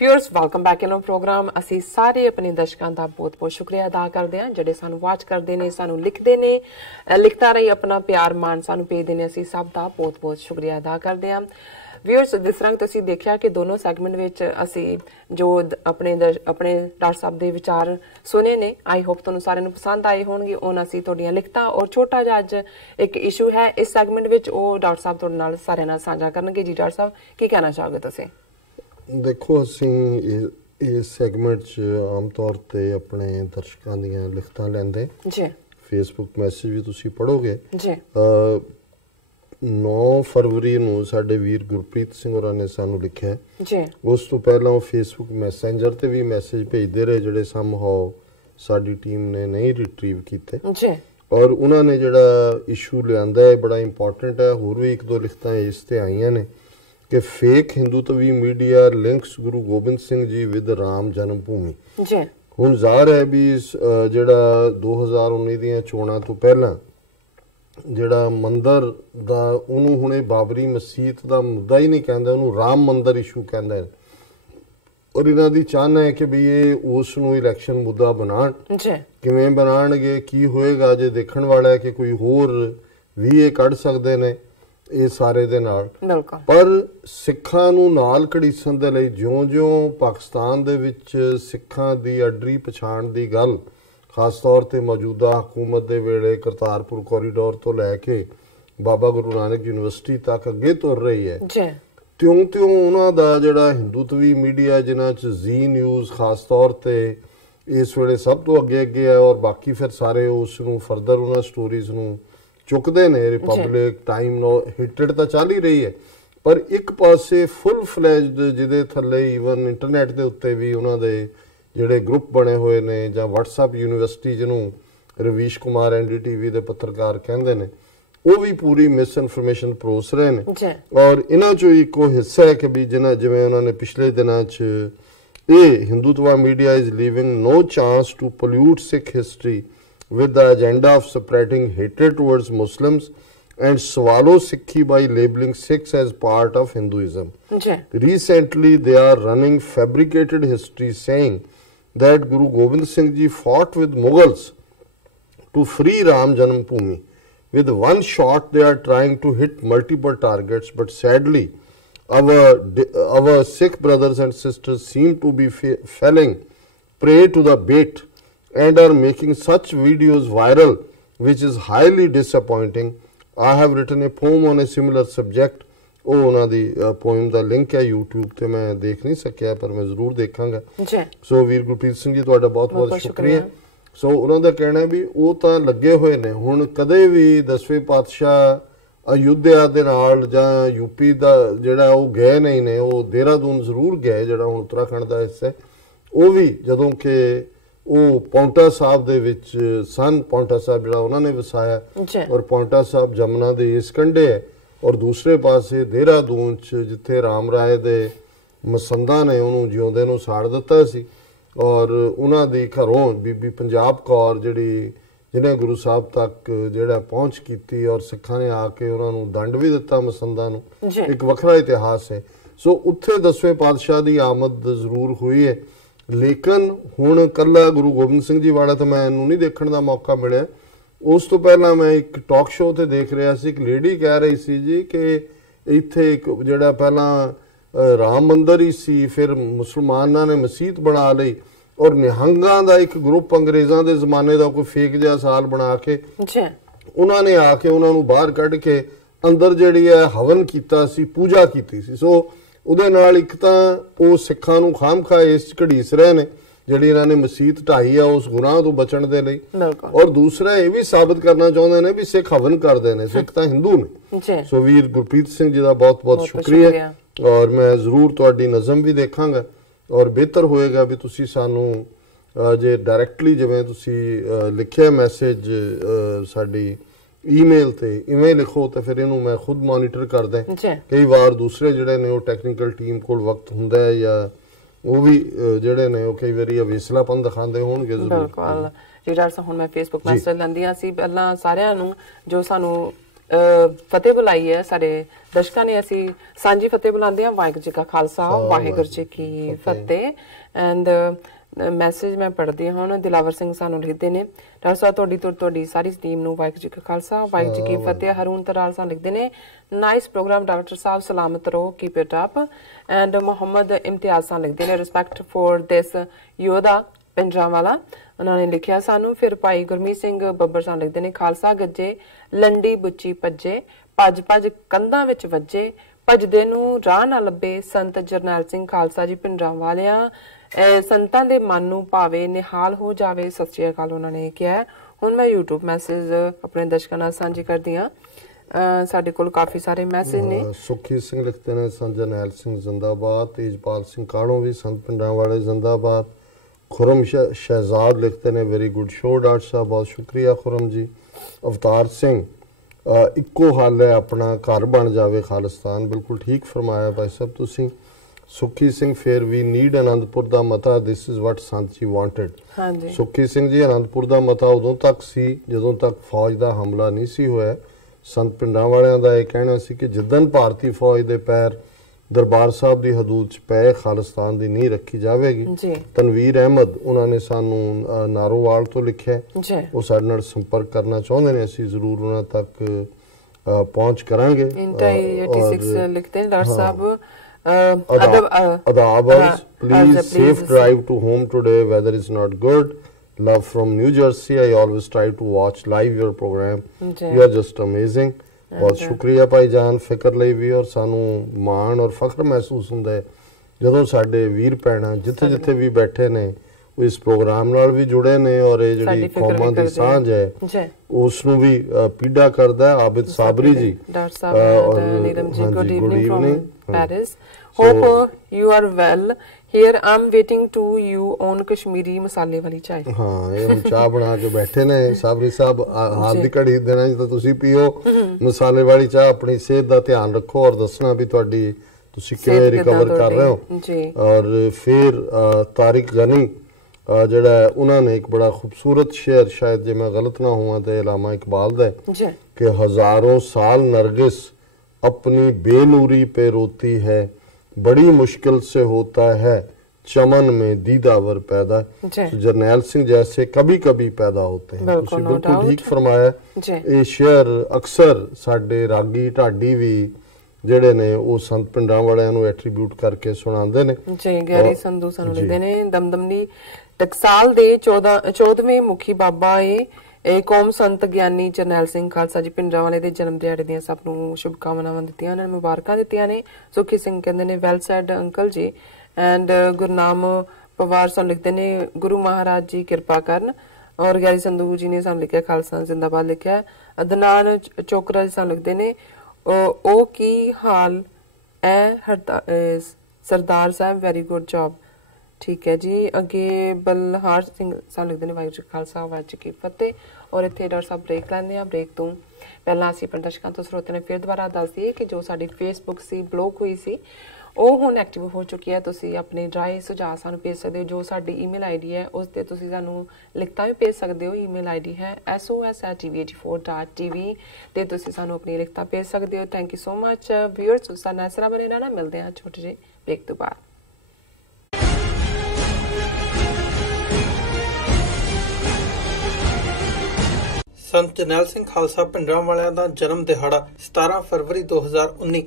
Viewers welcome back in program. असी सारे अपने दर्शकों का बहुत बहुत शुक्रिया अदा करते हैं ਜਿਹੜੇ ਸਾਨੂੰ ਵਾਚ ਕਰਦੇ ਨੇ, ਸਾਨੂੰ ਲਿਖਦੇ ਨੇ, ਲਿਖਤਾ ਰਹੀ ਆਪਣਾ ਪਿਆਰ ਮਾਨ ਸਾਨੂੰ ਭੇਜਦੇ ਨੇ। ਅਸੀਂ ਸਭ ਦਾ ਬਹੁਤ ਬਹੁਤ ਸ਼ੁਕਰੀਆ ਅਦਾ ਕਰਦੇ ਹਾਂ। व्यूअर्स जिस तरह तुसीं देखा कि दोनों सैगमेंट विच असी जो अपने डॉक्टर साहब के विचार सुने ने, आई होप तुहानूं सारिआं नूं पसंद आए होणगे। उन असी तुहाडीआं लिखतां और छोटा जिहा अज एक इशू है इस सैगमेंट विच, वो डॉक्टर साहब तुहाडे नाल सारिआं नाल साझा करनगे। जी डॉक्टर साहब की कहना चाहोगे तुसीं? देखो असी इस सैगमेंट च आम तौर पर अपने दर्शकों दीआं लिखतां लैंदे जी। फेसबुक मैसेज भी तुसीं पढ़ोगे जी। 9 फरवरी ਨੂੰ ਸਾਡੇ ਵੀਰ ਗੁਰਪ੍ਰੀਤ ਸਿੰਘ ਹੋਰਾਂ ਨੇ ਸਾਨੂੰ ਲਿਖਿਆ ਜੀ। ਉਸ ਤੋਂ ਪਹਿਲਾਂ ਉਹ ਫੇਸਬੁੱਕ ਮੈਸੇਂਜਰ ਤੇ ਵੀ ਮੈਸੇਜ ਭੇਜਦੇ ਰਹੇ ਜਿਹੜੇ ਸਮਹਾਉ ਸਾਡੀ ਟੀਮ ਨੇ ਨਹੀਂ ਰਿਟਰੀਵ ਕੀਤੇ ਜੀ। ਔਰ ਉਹਨਾਂ ਨੇ ਜਿਹੜਾ ਇਸ਼ੂ ਲਿਆਂਦਾ ਹੈ ਬੜਾ ਇੰਪੋਰਟੈਂਟ ਹੈ। ਹੋਰ ਵੀ ਇੱਕ ਦੋ ਲਿਖਤਾਂ ਇਸ ਤੇ ਆਈਆਂ ਨੇ ਕਿ fake ਹਿੰਦੂਤਵੀ media links Guru Gobind Singh ji with Ram ਜਨਮ ਭੂਮੀ ਜੀ। ਹੁਣ ਜ਼ਾਹਰ ਹੈ ਵੀ ਜਿਹੜਾ 2019 ਦੀਆਂ ਚੋਣਾਂ ਤੋਂ ਪਹਿਲਾਂ ਜਿਹੜਾ ਮੰਦਰ ਦਾ ਉਹਨੂੰ ਹੁਣੇ ਬਾਬਰੀ ਮਸਜਿਦ ਦਾ ਮੁੱਦਾ ਹੀ ਨਹੀਂ ਕਹਿੰਦਾ, ਉਹਨੂੰ ਰਾਮ ਮੰਦਰ ਇਸ਼ੂ ਕਹਿੰਦਾ ਹੈ। ਔਰ ਇਹਨਾਂ ਦੀ ਚਾਹਨਾ ਹੈ ਕਿ ਵੀ ਇਹ ਉਸ ਨੂੰ ਇਲੈਕਸ਼ਨ ਮੁੱਦਾ ਬਣਾਉਣ। ਕਿਵੇਂ ਬਣਾਉਣਗੇ, ਕੀ ਹੋਏਗਾ, ਜੇ ਦੇਖਣ ਵਾਲਾ ਹੈ ਕਿ ਕੋਈ ਹੋਰ ਵੀ ਇਹ ਕੱਢ ਸਕਦੇ ਨੇ ਇਹ ਸਾਰੇ ਦੇ ਨਾਲ। ਪਰ ਸਿੱਖਾਂ ਨੂੰ ਨਾਲ ਘੜੀਸਣ ਦੇ ਲਈ ਜਿਉਂ-ਜਿਉਂ ਪਾਕਿਸਤਾਨ ਦੇ ਵਿੱਚ ਸਿੱਖਾਂ ਦੀ ਅੱਡਰੀ ਪਛਾਣ ਦੀ ਗੱਲ ਖਾਸ ਤੌਰ 'ਤੇ ਮੌਜੂਦਾ ਹਕੂਮਤ ਦੇ ਵੇਲੇ ਕਰਤਾਰਪੁਰ ਕੋਰੀਡੋਰ ਤੋਂ ਲੈ ਕੇ ਬਾਬਾ ਗੁਰੂ ਨਾਨਕ ਯੂਨੀਵਰਸਿਟੀ ਤੱਕ ਅੱਗੇ ਤੁਰ ਰਹੀ ਹੈ, ਤਿਉਂ ਉਹਨਾਂ ਦਾ ਜਿਹੜਾ ਹਿੰਦੂਤਵੀ ਮੀਡੀਆ ਜਿਨ੍ਹਾਂ 'ਚ ਜ਼ੀ ਨਿਊਜ਼ ਖਾਸ ਤੌਰ 'ਤੇ ਇਸ ਵੇਲੇ ਸਭ ਤੋਂ ਅੱਗੇ ਹੈ ਔਰ ਬਾਕੀ ਫਿਰ ਸਾਰੇ ਉਸ ਨੂੰ ਫਰਦਰ ਉਹਨਾਂ ਸਟੋਰੀਜ਼ ਨੂੰ ਚੁੱਕਦੇ ਨੇ। ਰਿਪਬਲਿਕ ਟਾਈਮ ਨੋ ਹਿੱਟਡ ਤਾਂ ਚੱਲ ਹੀ ਰਹੀ ਹੈ, ਪਰ ਇੱਕ ਪਾਸੇ ਫੁੱਲ ਫਲੈਜਡ ਜਿਹਦੇ ਥੱਲੇ ਈਵਨ ਇੰਟਰਨੈਟ ਦੇ ਉੱਤੇ ਵੀ ਉਹਨਾਂ ਦੇ ਜਿਹੜੇ ਗਰੁੱਪ ਬਣੇ ਹੋਏ ਨੇ ਜਾਂ ਵਟਸਐਪ ਯੂਨੀਵਰਸਿਟੀ ਜਿਹਨੂੰ ਰਵੀਸ਼ ਕੁਮਾਰ NDTV ਦੇ ਪੱਤਰਕਾਰ ਕਹਿੰਦੇ ਨੇ, ਉਹ ਵੀ ਪੂਰੀ ਮਿਸ ਇਨਫੋਰਮੇਸ਼ਨ ਪਰੋਸ ਰਹੇ ਨੇ। ਔਰ ਇਹਨਾਂ 'ਚੋਂ ਇੱਕੋ ਹਿੱਸਾ ਹੈ ਕਿ ਵੀ ਜਿਵੇਂ ਉਹਨਾਂ ਨੇ ਪਿਛਲੇ ਦਿਨਾਂ 'ਚ ਇਹ Hindutva media is leaving no chance to pollute Sikh history with the agenda of spreading hatred towards Muslims and swallow Sikhi by labeling Sikhs as part of Hinduism. Recently, they are running fabricated history saying that Guru Gobind Singh Ji fought with Mughals to free Ram Janam Bhoomi. With one shot, they are trying to hit multiple targets, but sadly, our Sikh brothers and sisters seem to be falling prey to the bait and are making such videos viral, which is highly disappointing. I have written a poem on a similar subject. ਉਹ ਉਹਨਾਂ ਦੀ poem ਦਾ link ਹੈ YouTube ਤੇ, ਮੈਂ ਦੇਖ ਨਹੀਂ ਸਕਿਆ ਪਰ ਮੈਂ ਜ਼ਰੂਰ ਦੇਖਾਂਗਾ। ਸੋ ਵੀਰ ਗੁਰਪ੍ਰੀਤ ਸਿੰਘ ਜੀ ਤੁਹਾਡਾ ਬਹੁਤ ਬਹੁਤ ਸ਼ੁਕਰੀਆ। ਸੋ ਉਹਨਾਂ ਦਾ ਕਹਿਣਾ ਵੀ ਉਹ ਤਾਂ ਲੱਗੇ ਹੋਏ ਨੇ। ਹੁਣ ਕਦੇ ਵੀ 10ਵੇਂ ਪਾਤਸ਼ਾਹ ਅਯੁੱਧਿਆ ਦੇ ਨਾਲ ਜਾਂ ਯੂਪੀ ਦਾ ਜਿਹੜਾ ਉਹ ਗਏ ਨਹੀਂ ਨੇ, ਉਹ ਦੇਹਰਾਦੂਨ ਜ਼ਰੂਰ ਗਏ ਜਿਹੜਾ ਹੁਣ ਉੱਤਰਾਖੰਡ ਦਾ ਹਿੱਸਾ। ਉਹ ਵੀ ਜਦੋਂ ਕਿ ਉਹ ਪੌਂਟਾ ਸਾਹਿਬ ਦੇ ਵਿੱਚ ਸਨ, ਪੌਂਟਾ ਸਾਹਿਬ ਜਿਹੜਾ ਉਹਨਾਂ ਨੇ ਵਸਾਇਆ ਔਰ ਪੌਂਟਾ ਸਾਹਿਬ ਜਮਨਾ ਦੇ ਇਸ ਕੰਢੇ ਹੈ ਔਰ ਦੂਸਰੇ ਪਾਸੇ ਦੇਹਰਾਦੂਨ 'ਚ ਜਿੱਥੇ ਰਾਮ ਰਾਏ ਦੇ ਮਸੰਦਾਂ ਨੇ ਉਹਨੂੰ ਜਿਉਂਦੇ ਨੂੰ ਸਾੜ ਦਿੱਤਾ ਸੀ ਔਰ ਉਹਨਾਂ ਦੀ ਘਰੋਂ ਬੀਬੀ ਪੰਜਾਬ ਕੌਰ ਜਿਹਨੇ ਗੁਰੂ ਸਾਹਿਬ ਤੱਕ ਜਿਹੜਾ ਪਹੁੰਚ ਕੀਤੀ ਔਰ ਸਿੱਖਾਂ ਨੇ ਆ ਕੇ ਉਹਨਾਂ ਨੂੰ ਦੰਡ ਵੀ ਦਿੱਤਾ ਮਸੰਦਾਂ ਨੂੰ, ਇੱਕ ਵੱਖਰਾ ਇਤਿਹਾਸ ਹੈ। ਸੋ ਉੱਥੇ 10ਵੇਂ ਪਾਤਸ਼ਾਹ ਦੀ ਆਮਦ ਜ਼ਰੂਰ ਹੋਈ ਹੈ, ਲੇਕਿਨ ਹੁਣ ਕੱਲਾ ਗੁਰੂ ਗੋਬਿੰਦ ਸਿੰਘ ਜੀ ਵਾਲਾ ਤਾਂ ਮੈਨੂੰ ਨਹੀਂ ਦੇਖਣ ਦਾ ਮੌਕਾ ਮਿਲਿਆ। ਉਸ ਤੋਂ ਪਹਿਲਾਂ ਮੈਂ ਇੱਕ ਟਾਕ ਸ਼ੋਅ ਤੇ ਦੇਖ ਰਿਹਾ ਸੀ, ਇੱਕ ਲੇਡੀ ਕਹਿ ਰਹੀ ਸੀ ਜੀ ਕਿ ਇੱਥੇ ਇੱਕ ਜਿਹੜਾ ਪਹਿਲਾਂ ਰਾਮ ਮੰਦਰ ਹੀ ਸੀ, ਫਿਰ ਮੁਸਲਮਾਨਾਂ ਨੇ ਮਸਜਿਦ ਬਣਾ ਲਈ ਔਰ ਨਿਹੰਗਾਂ ਦਾ ਇੱਕ ਗਰੁੱਪ ਅੰਗਰੇਜ਼ਾਂ ਦੇ ਜ਼ਮਾਨੇ ਦਾ ਕੋਈ ਫੇਕ ਜਿਹਾ ਸਾਲ ਬਣਾ ਕੇ ਉਹਨਾਂ ਨੇ ਆ ਕੇ ਉਹਨਾਂ ਨੂੰ ਬਾਹਰ ਕੱਢ ਕੇ ਅੰਦਰ ਜਿਹੜੀ ਹੈ ਹਵਨ ਕੀਤਾ ਸੀ, ਪੂਜਾ ਕੀਤੀ ਸੀ। ਸੋ ਉਹਦੇ ਨਾਲ ਇੱਕ ਤਾਂ ਉਹ ਸਿੱਖਾਂ ਨੂੰ ਖਾਮਖਾ ਇਸ ਘੜੀਸ ਰਹੇ ਨੇ ਜਿਹੜੀ ਇਹਨਾਂ ਨੇ ਮਸਜਿਦ ਢਾਈ ਆ ਉਸ ਗੁਨਾਹ ਤੋਂ ਬਚਣ ਦੇ ਲਈ, ਔਰ ਦੂਸਰਾ ਇਹ ਵੀ ਸਾਬਤ ਕਰਨਾ ਚਾਹੁੰਦੇ ਨੇ ਵੀ ਸਿੱਖ ਹਵਨ ਕਰਦੇ ਨੇ, ਸਿੱਖ ਤਾਂ ਹਿੰਦੂ ਨੇ। ਸੋ ਵੀਰ ਗੁਰਪ੍ਰੀਤ ਸਿੰਘ ਜੀ ਦਾ ਬਹੁਤ ਬਹੁਤ ਸ਼ੁਕਰੀਆ ਔਰ ਮੈਂ ਜ਼ਰੂਰ ਤੁਹਾਡੀ ਨਜ਼ਮ ਵੀ ਦੇਖਾਂਗਾ ਔਰ ਬਿਹਤਰ ਹੋਏਗਾ ਵੀ ਤੁਸੀਂ ਸਾਨੂੰ ਜੇ ਡਾਇਰੈਕਟਲੀ ਜਿਵੇਂ ਤੁਸੀਂ ਲਿਖਿਆ ਮੈਸੇਜ ਸਾਡੀ ਈਮੇਲ ਤੇ ਇਵੇਂ ਲਿਖੋ ਤਾਂ ਫਿਰ ਇਹਨੂੰ ਮੈਂ ਖੁਦ ਮੋਨੀਟਰ ਕਰਦਾ। ਕਈ ਵਾਰ ਦੂਸਰੇ ਜਿਹੜੇ ਨੇ ਉਹ ਟੈਕਨੀਕਲ ਟੀਮ ਕੋਲ ਵਕਤ ਹੁੰਦਾ ਹੈ ਜਾਂ ਉਹ ਵੀ ਜਿਹੜੇ ਨੇ ਉਹ ਕਈ ਵਾਰੀ ਅਵੇਸਲਾਪਨ ਦਿਖਾਉਂਦੇ ਹੋਣਗੇ। ਬਿਲਕੁਲ ਜੀ ਡਾਕਟਰ ਸਾਹਿਬ, ਹੁਣ ਮੈਂ ਫੇਸਬੁੱਕ ਮੈਸੇਜ ਲੈਂਦੀ ਹਾਂ। ਅਸੀਂ ਪਹਿਲਾਂ ਸਾਰਿਆਂ ਨੂੰ ਜੋ ਸਾਨੂੰ ਫਤਿਹ ਬੁਲਾਈ ਹੈ ਸਾਡੇ ਦਰਸ਼ਕਾਂ ਨੇ ਅਸੀਂ ਸਾਂਝੀ ਫਤਿਹ ਬੁਲਾਉਂਦੇ ਹਾਂ। ਵਾਹਿਗੁਰੂ ਜੀ ਕਾ ਖਾਲਸਾ, ਵਾਹਿਗੁਰੂ ਜੀ ਕੀ ਫਤਿਹ। ਐਂਡ ਮੈਸੇਜ ਮੈਂ ਪੜ੍ਹਦੀ ਹਾਂ ਹੁਣ। ਦਿਲਾਵਰ ਸਿੰਘ ਸਾਨੂੰ ਲਿਖਦੇ ਨੇ, ਡਾਕਟਰ ਸਾਹਿਬ ਤੁਹਾਡੀ ਸਾਰੀ ਟੀਮ ਨੂੰ ਵਾਹਿਗੁਰੂ ਜੀ ਕਾ ਖਾਲਸਾ, ਵਾਹਿਗੁਰੂ ਜੀ ਕੀ ਫਤਿਹ। ਹਰੂਨ ਤਰਾਲ ਸਾਨੂੰ ਲਿਖਦੇ ਨੇ, ਨਾਈਸ ਪ੍ਰੋਗਰਾਮ ਡਾਕਟਰ ਸਾਹਿਬ, ਸਲਾਮਤ ਰਹੋ, keep it up. And Muhammad Imtiaz ਸਾਨੂੰ ਲਿਖਦੇ ਨੇ, ਰਿਸਪੈਕਟ ਫॉर ਦਿਸ ਯੋਧਾ ਪਿੰਜਰਾਂਵਾਲਾ, ਉਹਨਾਂ ਨੇ ਲਿਖਿਆ ਸਾਨੂੰ। ਫਿਰ ਭਾਈ ਗੁਰਮੀਤ ਸਿੰਘ ਬੱਬਰ ਸਾਨੂੰ ਲਿਖਦੇ ਨੇ, ਖਾਲਸਾ ਗੱਜੇ ਲੰਡੀ ਬੁੱਚੀ ਭੱਜੇ, ਭੱਜ ਭੱਜ ਕੰਧਾਂ ਵਿੱਚ ਵੱਜੇ, ਭੱਜਦੇ ਨੂੰ ਰਾਹ ਨਾ ਲੱਭੇ, ਸੰਤ ਜਰਨੈਲ ਸਿੰਘ ਖਾਲਸਾ ਜੀ ਪਿੰਜਰਾਂਵਾਲਿਆਂ, ਸੰਤਾਂ ਦੇ ਮਨ ਨੂੰ ਭਾਵੇ, ਨਿਹਾਲ ਹੋ ਜਾਵੇ, ਸਤਿ ਸ਼੍ਰੀ ਅਕਾਲ ਉਹਨਾਂ ਨੇ ਕਿਹਾ। ਹੁਣ ਮੈਂ YouTube ਮੈਸੇਜ ਆਪਣੇ ਦਰਸ਼ਕਾਂ ਨਾਲ ਸਾਂਝੀ ਕਰਦੀ ਹਾਂ। ਸਾਡੇ ਕੋਲ ਕਾਫੀ ਸਾਰੇ ਮੈਸੇਜ ਨੇ। ਸੁਖੀ ਸਿੰਘ ਲਿਖਦੇ ਨੇ, ਸੰਤ ਜਰਨੈਲ ਸਿੰਘ ਜ਼ਿੰਦਾਬਾਦ। ਤੇਜਪਾਲ ਸਿੰਘ ਕਾਣੋ ਵੀ, ਸੰਤ ਪਿੰਡਰਾਂਵਾਲੇ ਜ਼ਿੰਦਾਬਾਦ। खुरम शहजाद लिखते हैं, वेरी गुड शो डॉक्टर साहब, बहुत शुक्रिया खुरम जी। अवतार सिंह, इक्को हाल है अपना घर बन जावे खालिस्तान, बिल्कुल ठीक फरमाया भाई साहब तुसी। सुखी सिंह, फिर वी नीड आनंदपुर दा मता, this is what Sant ji wanted. हाँ जी सुखी सिंह जी, आनंदपुर दा मता उदों तक सी जदों तक फौज दा हमला नहीं सी होया। संत पिंडां वालियां दा यह कहना सी कि जिदन भारती फौज दे पैर दरबार साहब की हदूद च पै खालिस्तान की नींह रखी जाएगी। तनवीर अहमद उन्होंने सानू नारोवाल तो लिखा, वो साडे नाल संपर्क करना चाहते हैं, असीं जरूर उन्हां तक पहुंच करांगे। अदाब, please safe drive to home today, weather is not good, love from New Jersey, I always try to watch live your program, you are just amazing. बहुत शुक्रिया भाई जान, फिक्र ਲਈ ਵੀ। ਔਰ ਸਾਨੂੰ ਮਾਣ ਔਰ ਫਖਰ ਮਹਿਸੂਸ ਹੁੰਦਾ ਹੈ ਜਦੋਂ ਸਾਡੇ ਵੀਰ ਭੈਣਾਂ ਜਿੱਥੇ ਜਿੱਥੇ ਵੀ ਬੈਠੇ ਨੇ ਉਹ ਇਸ ਪ੍ਰੋਗਰਾਮ ਨਾਲ ਵੀ ਜੁੜੇ ਨੇ, ਔਰ ਇਹ ਜਿਹੜੀ ਕੌਮਾਂ ਦੀ ਸਾਂਝ ਹੈ ਉਸ ਨੂੰ ਵੀ ਪੀੜਾ ਕਰਦਾ ਹੈ। ਆਬਿਦ ਸਾਬਰੀ ਜੀ, doctor sahib Neelam ji, good evening from Paris, hope you are well here I'm waiting to you on Kashmiri मसाले वाली चाय। हाँ, ये हम चाय बना के बैठे ने साबरी साहब, हाथ दी घड़ी देना जी तो तुसी पियो मसाले वाली चाय, अपनी सेहत दा ध्यान रखो और दसना भी तुहाडी तुसी किवें रिकवर कर रहे हो जी। और फिर तारिक गनी ਜਿਹੜਾ ਉਹਨਾਂ ਨੇ ਇੱਕ बड़ा खूबसूरत शेर, शायद जे मैं गलत ना हुआ तो अल्लामा इकबाल दा है कि हजारों साल नरगिस अपनी बेनूरी पे रोती है, बड़ी मुश्किल से होता है चमन में दीदावर पैदा। जरनैल सिंह जैसे कभी कभी पैदा होते हैं, बिल्कुल ठीक फरमाया। ये शेर अक्सर साडे रागी ढाडी भी ਜਿਹੜੇ ਨੇ ਉਹ ਸੰਤ ਪਿੰਡਾਂ ਵਾਲਿਆਂ ਨੂੰ ਐਟਰੀਬਿਊਟ ਕਰਕੇ ਸੁਣਾਉਂਦੇ ਨੇ ਜੀ। ਗੈਰੀ ਸੰਧੂ ਸਾਨੂੰ ਲਿਖਦੇ ਨੇ, ਦਮਦਮਨੀ ਟਕਸਾਲ ਦੇ 14ਵੇਂ ਮੁਖੀ ਬਾਬਾ ਇਹ ਕੌਮ ਸੰਤ ਗਿਆਨੀ ਜਰਨੈਲ ਸਿੰਘ ਖਾਲਸਾ ਜੀ ਪਿੰਡਰਾਂਵਾਲੇ ਦੇ ਜਨਮ ਦਿਹਾੜੇ ਦੀਆਂ ਸਭ ਨੂੰ ਸ਼ੁਭਕਾਮਨਾਵਾਂ ਦਿੱਤੀਆਂ, ਉਹਨਾਂ ਨੂੰ ਮੁਬਾਰਕਾਂ ਦਿੱਤੀਆਂ ਨੇ। ਸੁਖੀ ਸਿੰਘ ਕਹਿੰਦੇ ਨੇ, ਵੈਲ ਸੈਡ ਅੰਕਲ ਜੀ। ਐਂਡ ਗੁਰਨਾਮ ਪਵਾਰ ਸਾਨੂੰ ਲਿਖਦੇ ਨੇ, ਗੁਰੂ ਮਹਾਰਾਜ ਜੀ ਕਿਰਪਾ ਕਰਨ। ਔਰ ਗੈਰੀ ਸੰਧੂ ਜੀ ਨੇ ਸਾਨੂੰ ਲਿਖਿਆ, ਖਾਲਸਾ ਜ਼ਿੰਦਾਬਾਦ ਲਿਖਿਆ। ਅਦਨਾਨ ਚੋਕਰਾ ਜੀ ਸਾਨੂੰ ਲਿਖਦੇ ਨੇ, ਉਹ ਕੀ ਹਾਲ ਹੈ ਸਰਦਾਰ ਸਾਹਿਬ, ਵੈਰੀ ਗੁੱਡ ਜੌਬ। ਠੀਕ ਹੈ ਜੀ। ਅੱਗੇ ਬਲਹਾਰ ਸਿੰਘ ਸਾਨੂੰ ਲਿਖਦੇ ਨੇ, ਵਾਹਿਗੁਰੂ ਜੀ ਖਾਲਸਾ, ਵਾਹਿਗੁਰੂ ਜੀ ਕੀ ਫਤਿਹ। ਔਰ ਇੱਥੇ ਡਾਕਟਰ ਸਾਹਿਬ ਬ੍ਰੇਕ ਲੈਂਦੇ ਹਾਂ। ਬ੍ਰੇਕ ਤੋਂ ਪਹਿਲਾਂ ਅਸੀਂ ਆਪਣੇ ਦਰਸ਼ਕਾਂ ਤੋਂ ਸਰੋਤਿਆਂ ਨੇ ਫਿਰ ਦੁਬਾਰਾ ਦੱਸ ਦਈਏ ਕਿ ਜੋ ਸਾਡੀ ਫੇਸਬੁੱਕ ਸੀ ਬਲੌਕ ਹੋਈ ਸੀ ਉਹ ਹੁਣ ਐਕਟਿਵ ਹੋ ਚੁੱਕੀ ਹੈ। ਤੁਸੀਂ ਆਪਣੇ ਰਾਏ ਸੁਝਾਅ ਸਾਨੂੰ ਭੇਜ ਸਕਦੇ ਹੋ। ਜੋ ਸਾਡੀ ਈਮੇਲ ਆਈਡੀ ਹੈ ਉਸ ਤੇ ਤੁਸੀਂ ਸਾਨੂੰ ਲਿਖਤਾਂ ਵੀ ਭੇਜ ਸਕਦੇ ਹੋ। ਈਮੇਲ ਆਈਡੀ ਹੈ sos@tv84.tv ਤੇ ਤੁਸੀਂ ਸਾਨੂੰ ਆਪਣੀ ਲਿਖਤਾਂ ਭੇਜ ਸਕਦੇ ਹੋ। Thank you so much viewers. ਸਾਡਾ ਨਸਰਾ ਬਣੇ ਰਹਿਣਾ। ਮਿਲਦੇ ਹਾਂ ਛੋਟੇ ਜਿਹੇ ਬ੍ਰੇਕ ਤੋਂ ਬਾਅਦ। ਸੰਤ ਜਰਨੈਲ ਸਿੰਘ ਖਾਲਸਾ ਪਿੰਡਰਾਂਵਾਲਿਆਂ ਦਾ ਜਨਮ ਦਿਹਾੜਾ 17 ਫਰਵਰੀ 2019